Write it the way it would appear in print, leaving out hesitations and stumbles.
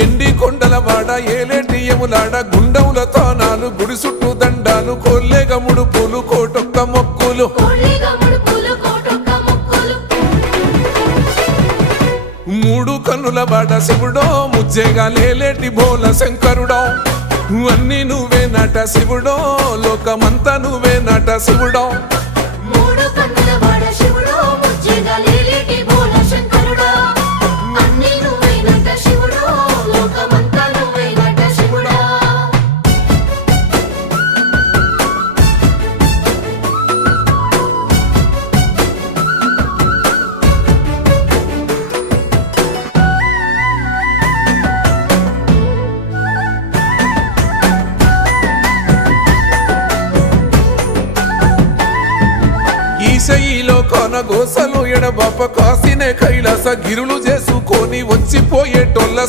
ఎండి కొండల వాడ ఏలేటియములాడ గుండముల తానాలు గుడి చుట్టూ దండాలు కొల్లేగ ముడుపులు కోటొక్క మొక్కులు మూడు కన్నుల వాడ శివుడో ముజ్జేగా లేలేటి బోల శంకరుడో అన్ని నువ్వే నట శివుడో లోకమంతా నువ్వే నట శివుడో ఈశయిలో కొనగోసలు ఎడబాప కాసినే కైలాస గిరులు చేసుకొని వచ్చిపోయేటోళ్ళ